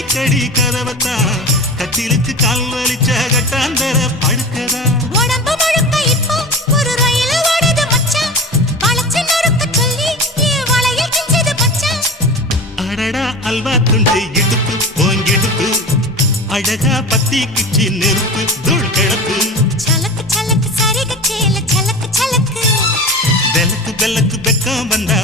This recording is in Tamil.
அடிக்கடி கதவத்தா கட்டிலுக்கு கால் வலிச்ச கட்டாந்தர படுக்கதா உடம்பு முழுக்க இப்போ ஒரு ரயில் ஓடுது மச்சான் வளைச்சு நறுக்க சொல்லி என் வளையல் கிஞ்சது மச்சான் அடடா அல்வா துண்டு இடுப்பு ஓங்கிடுப்பு அழகா பத்தி கிச்சி நெருப்பு தூள் கிளப்பு சலக்கு சலக்கு சரிக சேல சலக்கு சலக்கு வெலக்கு வெலக்கு வெக்கம் வந்தா